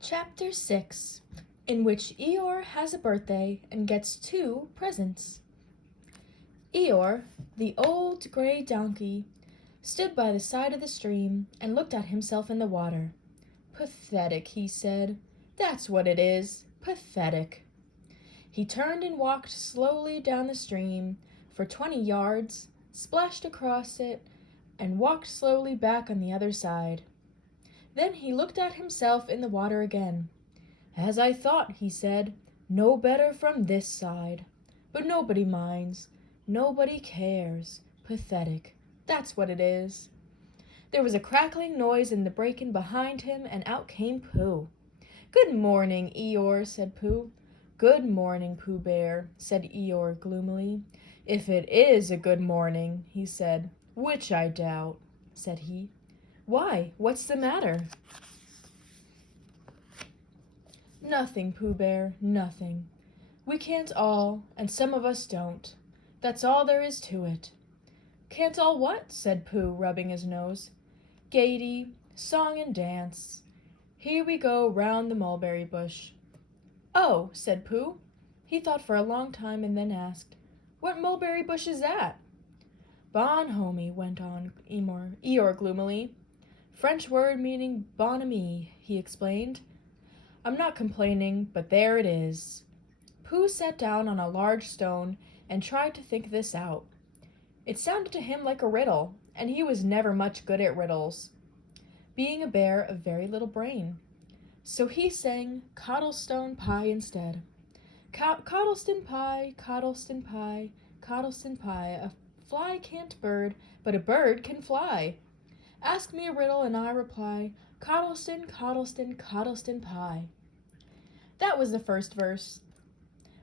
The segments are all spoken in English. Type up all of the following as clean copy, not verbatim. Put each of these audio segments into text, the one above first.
Chapter 6, in which Eeyore has a birthday and gets 2 presents. Eeyore, the old gray donkey, stood by the side of the stream and looked at himself in the water. "Pathetic," he said. "That's what it is, pathetic." He turned and walked slowly down the stream for 20 yards, splashed across it, and walked slowly back on the other side. Then he looked at himself in the water again. "As I thought," he said, "no better from this side. But nobody minds. Nobody cares. Pathetic. That's what it is." There was a crackling noise in the bracken behind him, and out came Pooh. "Good morning, Eeyore," said Pooh. "Good morning, Pooh Bear," said Eeyore gloomily. "If it is a good morning," he said, "which I doubt," said he. "Why, what's the matter?" "Nothing, Pooh Bear, nothing. We can't all, and some of us don't. That's all there is to it." "Can't all what?" said Pooh, rubbing his nose. "Gaiety, song and dance. Here we go round the mulberry bush." "Oh," said Pooh. He thought for a long time and then asked, "What mulberry bush is that?" "Bonhomie," went on Eeyore gloomily. "French word meaning bon ami," he explained. "I'm not complaining, but there it is." Pooh sat down on a large stone and tried to think this out. It sounded to him like a riddle, and he was never much good at riddles, being a bear of very little brain. So he sang Cottlestone Pie instead. Cottlestone pie, Cottlestone pie, Cottlestone pie, a fly can't bird, but a bird can fly. Ask me a riddle and I reply, Cottlestone, Cottlestone, Cottlestone pie. That was the first verse.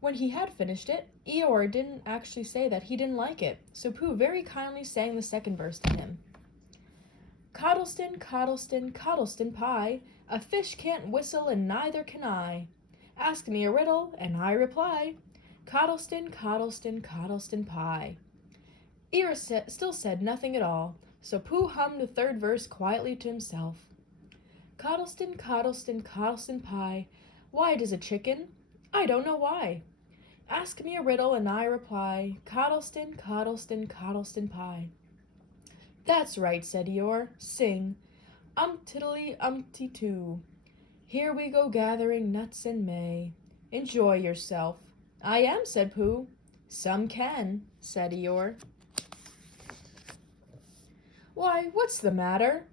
When he had finished it, Eeyore didn't actually say that he didn't like it, so Pooh very kindly sang the second verse to him. "Cottlestone, Cottlestone, Cottlestone pie, a fish can't whistle and neither can I. Ask me a riddle and I reply, Cottlestone, Cottlestone, Cottlestone pie." Eeyore still said nothing at all, so Pooh hummed the third verse quietly to himself. "Cottlestone, Cottlestone, Cottlestone pie, why does a chicken? I don't know why. Ask me a riddle and I reply, Cottlestone, Cottlestone, Cottlestone pie." "That's right," said Eeyore. "Sing, Tiddly umpty too. Here we go gathering nuts in May. Enjoy yourself." "I am," said Pooh. "Some can," said Eeyore. "Why, what's the matter?"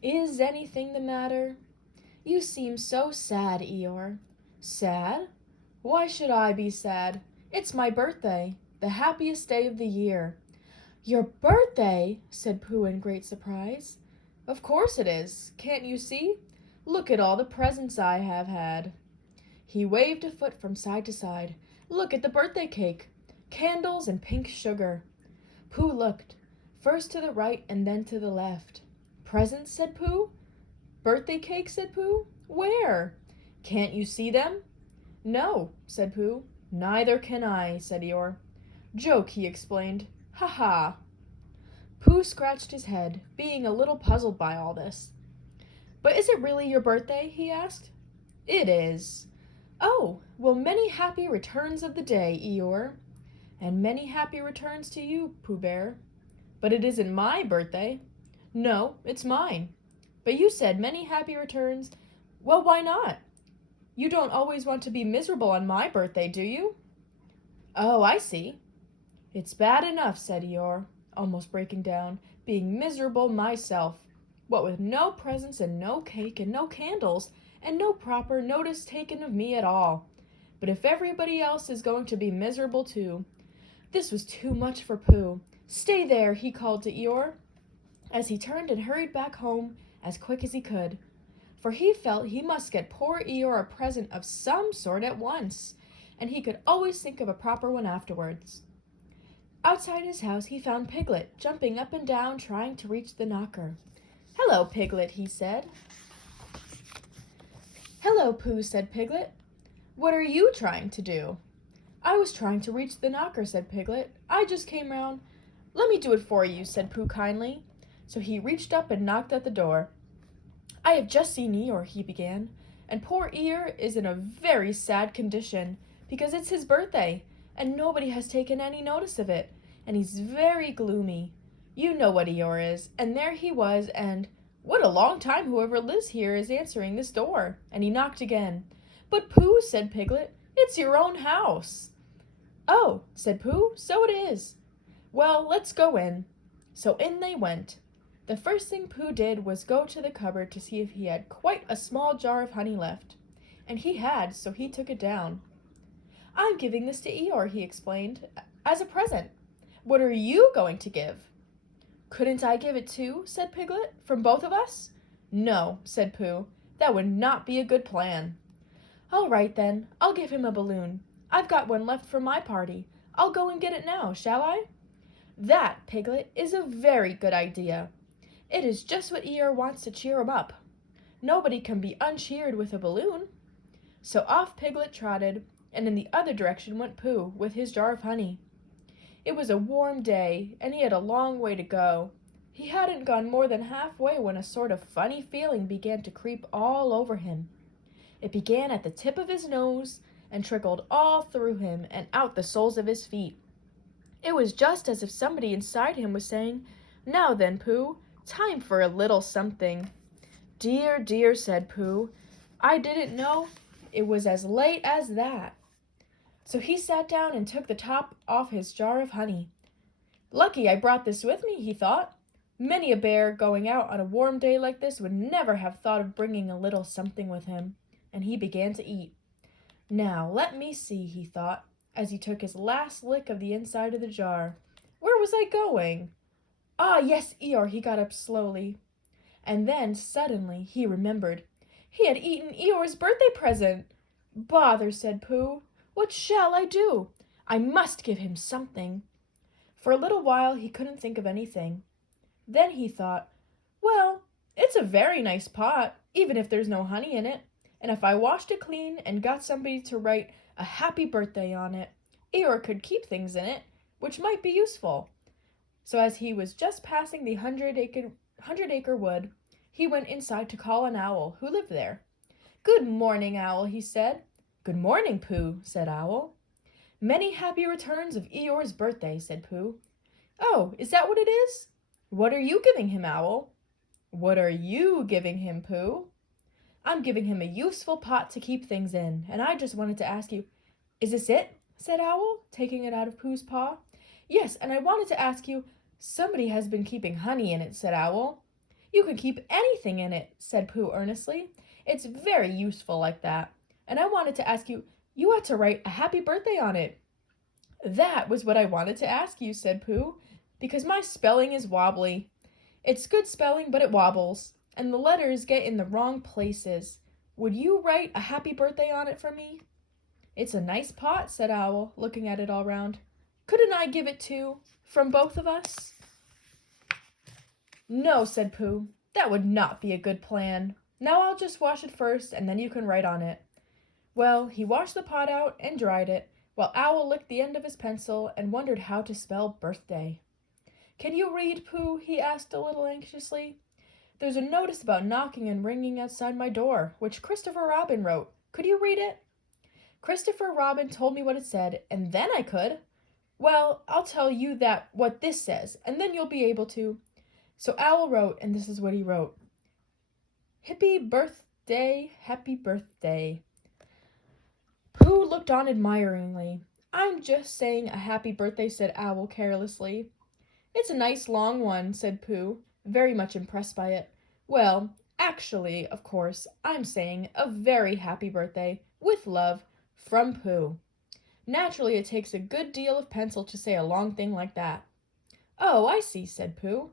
"Is anything the matter? You seem so sad, Eeyore." "Sad? Why should I be sad? It's my birthday, the happiest day of the year." "Your birthday?" said Pooh in great surprise. "Of course it is. Can't you see? Look at all the presents I have had." He waved a foot from side to side. "Look at the birthday cake. Candles and pink sugar." Pooh looked, first to the right and then to the left. "Presents?" said Pooh. "Birthday cake?" said Pooh. "Where? Can't you see them?" "No," said Pooh. "Neither can I," said Eeyore. "Joke," he explained. "Ha ha." Pooh scratched his head, being a little puzzled by all this. "But is it really your birthday?" he asked. "It is." "Oh, well, many happy returns of the day, Eeyore." "And many happy returns to you, Pooh Bear." "But it isn't my birthday." "No, it's mine." "But you said many happy returns." "Well, why not? You don't always want to be miserable on my birthday, do you?" "Oh, I see." "It's bad enough," said Eeyore, almost breaking down, "being miserable myself. What with no presents and no cake and no candles and no proper notice taken of me at all. But if everybody else is going to be miserable too." This was too much for Pooh. "Stay there," he called to Eeyore, as he turned and hurried back home as quick as he could. For he felt he must get poor Eeyore a present of some sort at once, and he could always think of a proper one afterwards. Outside his house he found Piglet, jumping up and down trying to reach the knocker. "Hello, Piglet," he said. "Hello, Pooh," said Piglet. "What are you trying to do?" "I was trying to reach the knocker," said Piglet. "I just came round." "Let me do it for you," said Pooh kindly. So he reached up and knocked at the door. "I have just seen Eeyore," he began. and poor Eeyore is in a very sad condition because it's his birthday, and nobody has taken any notice of it, and he's very gloomy. You know what Eeyore is, and there he was, and what a long time whoever lives here is answering this door, and he knocked again. But Pooh, said Piglet, it's your own house. Oh, said Pooh, so it is. Well, let's go in. So in they went. The first thing Pooh did was go to the cupboard to see if he had quite a small jar of honey left. And he had, so he took it down. I'm giving this to Eeyore, he explained, as a present. What are you going to give? Couldn't I give it too, said Piglet, from both of us? No, said Pooh, that would not be a good plan. All right then, I'll give him a balloon. I've got one left from my party. I'll go and get it now, shall I? That, Piglet, is a very good idea. It is just what Eeyore wants to cheer him up. Nobody can be uncheered with a balloon. So off Piglet trotted, and in the other direction went Pooh with his jar of honey. It was a warm day, and he had a long way to go. He hadn't gone more than halfway when a sort of funny feeling began to creep all over him. It began at the tip of his nose and trickled all through him and out the soles of his feet. It was just as if somebody inside him was saying, Now then, Pooh, time for a little something. Dear, dear, said Pooh, I didn't know it was as late as that. So he sat down and took the top off his jar of honey. Lucky I brought this with me, he thought. Many a bear going out on a warm day like this would never have thought of bringing a little something with him, and he began to eat. Now, let me see, he thought, as he took his last lick of the inside of the jar. Where was I going? Ah, yes, Eeyore, he got up slowly. And then, suddenly, he remembered. He had eaten Eeyore's birthday present. Bother, said Pooh. What shall I do? I must give him something. For a little while he couldn't think of anything. Then he thought, well, it's a very nice pot, even if there's no honey in it. And if I washed it clean and got somebody to write a happy birthday on it, Eeyore could keep things in it, which might be useful. So as he was just passing the 100-acre wood, he went inside to call an owl who lived there. Good morning, Owl, he said. Good morning, Pooh, said Owl. Many happy returns of Eeyore's birthday, said Pooh. Oh, is that what it is? What are you giving him, Owl? What are you giving him, Pooh? I'm giving him a useful pot to keep things in, and I just wanted to ask you, is this it? Said Owl, taking it out of Pooh's paw. Yes, and I wanted to ask you, somebody has been keeping honey in it, said Owl. You can keep anything in it, said Pooh earnestly. It's very useful like that. And I wanted to ask you, you ought to write a happy birthday on it. That was what I wanted to ask you, said Pooh, because my spelling is wobbly. It's good spelling, but it wobbles, and the letters get in the wrong places. Would you write a happy birthday on it for me? It's a nice pot, said Owl, looking at it all round. Couldn't I give it too, from both of us? No, said Pooh, that would not be a good plan. Now I'll just wash it first, and then you can write on it. Well, he washed the pot out and dried it, while Owl licked the end of his pencil and wondered how to spell birthday. Can you read, Pooh? He asked a little anxiously. There's a notice about knocking and ringing outside my door, which Christopher Robin wrote. Could you read it? Christopher Robin told me what it said, and then I could. Well, I'll tell you what this says, and then you'll be able to. So Owl wrote, and this is what he wrote. Happy birthday, happy birthday. Pooh looked on admiringly. I'm just saying a happy birthday, said Owl carelessly. It's a nice long one, said Pooh, very much impressed by it. Well, actually, of course, I'm saying a very happy birthday, with love, from Pooh. Naturally, it takes a good deal of pencil to say a long thing like that. Oh, I see, said Pooh.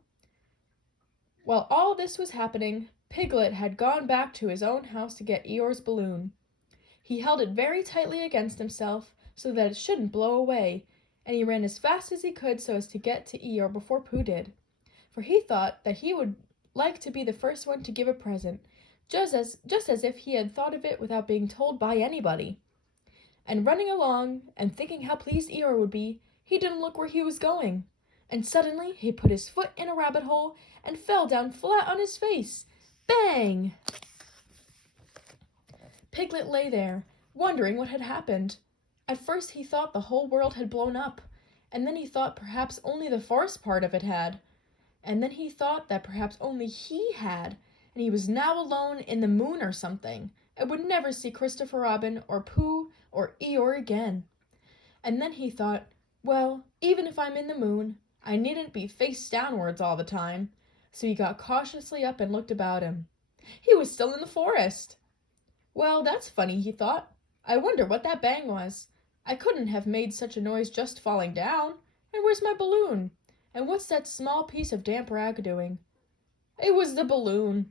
While all this was happening, Piglet had gone back to his own house to get Eeyore's balloon. He held it very tightly against himself so that it shouldn't blow away, and he ran as fast as he could so as to get to Eeyore before Pooh did. For he thought that he would like to be the first one to give a present, just as if he had thought of it without being told by anybody. And running along, and thinking how pleased Eeyore would be, he didn't look where he was going. And suddenly he put his foot in a rabbit hole and fell down flat on his face. Bang! Piglet lay there, wondering what had happened. At first he thought the whole world had blown up, and then he thought perhaps only the forest part of it had, and then he thought that perhaps only he had, and he was now alone in the moon or something, and would never see Christopher Robin or Pooh or Eeyore again. And then he thought, well, even if I'm in the moon, I needn't be face downwards all the time. So he got cautiously up and looked about him. He was still in the forest. Well, that's funny, he thought. I wonder what that bang was. I couldn't have made such a noise just falling down. And where's my balloon? And what's that small piece of damp rag doing? It was the balloon.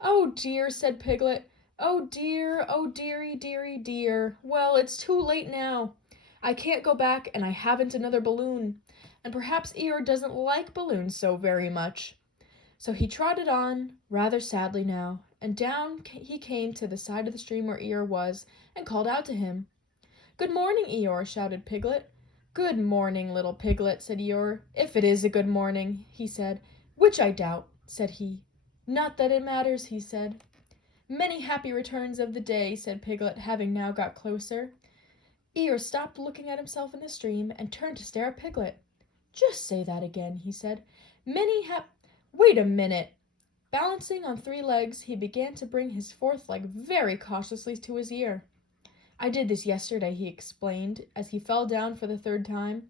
Oh dear, said Piglet. Oh dearie, dearie, dear. Well, it's too late now. I can't go back, and I haven't another balloon. And perhaps Eeyore doesn't like balloons so very much. So he trotted on, rather sadly now, and down he came to the side of the stream where Eeyore was, and called out to him. Good morning, Eeyore, shouted Piglet. Good morning, little Piglet, said Eeyore. If it is a good morning, he said. Which I doubt, said he. Not that it matters, he said. Many happy returns of the day, said Piglet, having now got closer. Eeyore stopped looking at himself in the stream and turned to stare at Piglet. Just say that again, he said. Wait a minute. Balancing on 3 legs, he began to bring his 4th leg very cautiously to his ear. I did this yesterday, he explained, as he fell down for the 3rd time.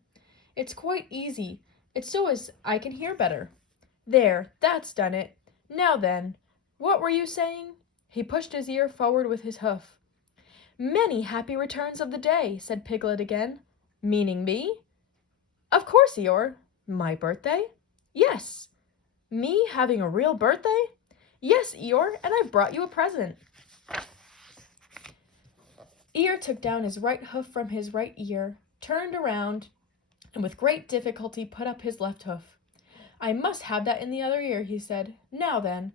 It's quite easy. It's so as I can hear better. There, that's done it. Now then, what were you saying? He pushed his ear forward with his hoof. Many happy returns of the day, said Piglet again. Meaning me? Of course, Eeyore. My birthday? Yes. Me having a real birthday? Yes, Eeyore, and I've brought you a present. Eeyore took down his right hoof from his right ear, turned around, and with great difficulty put up his left hoof. I must have that in the other ear, he said. Now then.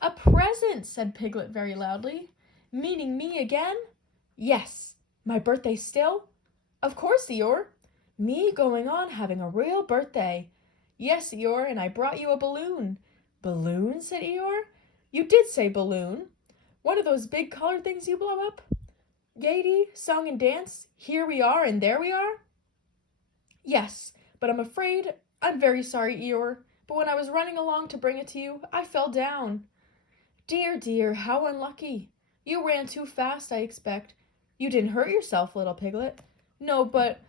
A present, said Piglet very loudly. Meaning me again? Yes. My birthday still? Of course, Eeyore. Me going on having a real birthday. Yes, Eeyore, and I brought you a balloon. Balloon, said Eeyore. You did say balloon. One of those big colored things you blow up? Gaiety, song and dance, here we are and there we are? Yes, but I'm very sorry, Eeyore, but when I was running along to bring it to you, I fell down. Dear, dear, how unlucky. You ran too fast, I expect. You didn't hurt yourself, little Piglet. No, but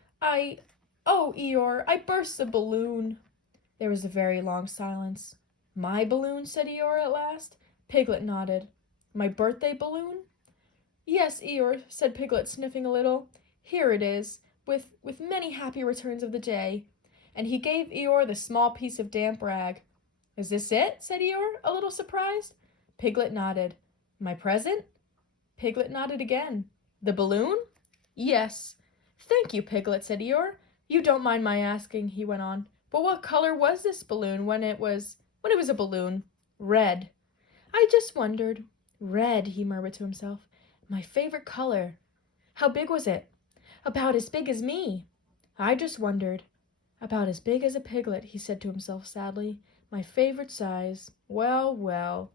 Oh, Eeyore, I burst the balloon. There was a very long silence. My balloon, said Eeyore at last. Piglet nodded. My birthday balloon? Yes, Eeyore, said Piglet, sniffing a little. Here it is, with many happy returns of the day. And he gave Eeyore the small piece of damp rag. Is this it? Said Eeyore, a little surprised. Piglet nodded. My present? Piglet nodded again. The balloon? Yes. Thank you, Piglet, said Eeyore. You don't mind my asking, he went on. But what color was this balloon when it was a balloon? Red. I just wondered. Red, he murmured to himself. My favorite color. How big was it? About as big as me. I just wondered. About as big as a piglet, he said to himself sadly. My favorite size. Well, well.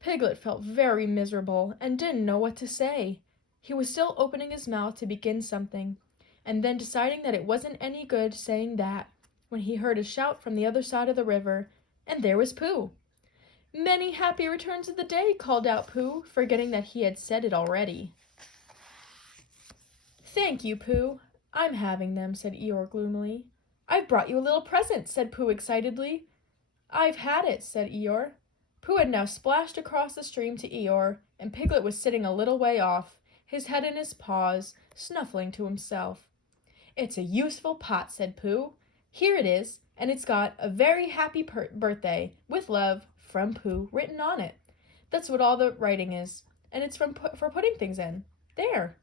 Piglet felt very miserable and didn't know what to say. He was still opening his mouth to begin something, and then deciding that it wasn't any good saying that, when he heard a shout from the other side of the river, and there was Pooh. Many happy returns of the day, called out Pooh, forgetting that he had said it already. Thank you, Pooh. I'm having them, said Eeyore gloomily. I've brought you a little present, said Pooh excitedly. I've had it, said Eeyore. Pooh had now splashed across the stream to Eeyore, and Piglet was sitting a little way off, his head in his paws, snuffling to himself. It's a useful pot, said Pooh. Here it is, and it's got a very happy birthday, with love, from Pooh, written on it. That's what all the writing is, and it's for putting things in. There.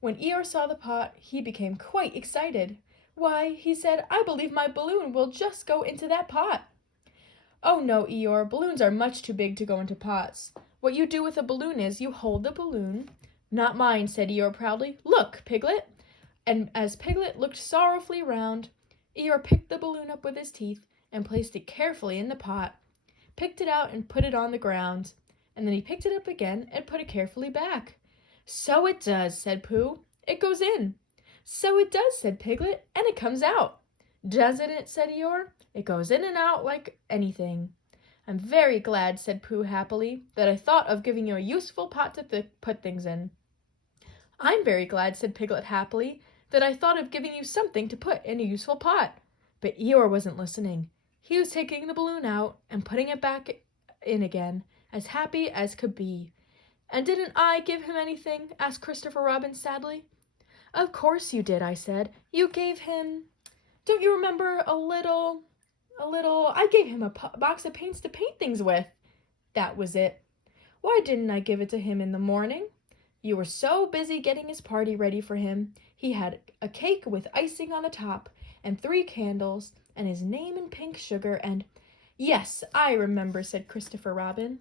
When Eeyore saw the pot, he became quite excited. Why, he said, I believe my balloon will just go into that pot. Oh no, Eeyore, balloons are much too big to go into pots. What you do with a balloon is you hold the balloon. Not mine, said Eeyore proudly. Look, Piglet. And as Piglet looked sorrowfully round, Eeyore picked the balloon up with his teeth and placed it carefully in the pot, picked it out and put it on the ground, and then he picked it up again and put it carefully back. So it does, said Pooh. It goes in. So it does, said Piglet, and it comes out. Doesn't it, said Eeyore. It goes in and out like anything. I'm very glad, said Pooh happily, that I thought of giving you a useful pot to put things in. I'm very glad, said Piglet happily, that I thought of giving you something to put in a useful pot. But Eeyore wasn't listening. He was taking the balloon out and putting it back in again, as happy as could be. And didn't I give him anything? Asked Christopher Robin sadly. Of course you did, I said. You gave him... Don't you remember a little... I gave him a box of paints to paint things with. That was it. Why didn't I give it to him in the morning? You were so busy getting his party ready for him. He had a cake with icing on the top, and 3 candles, and his name in pink sugar, and... Yes, I remember, said Christopher Robin.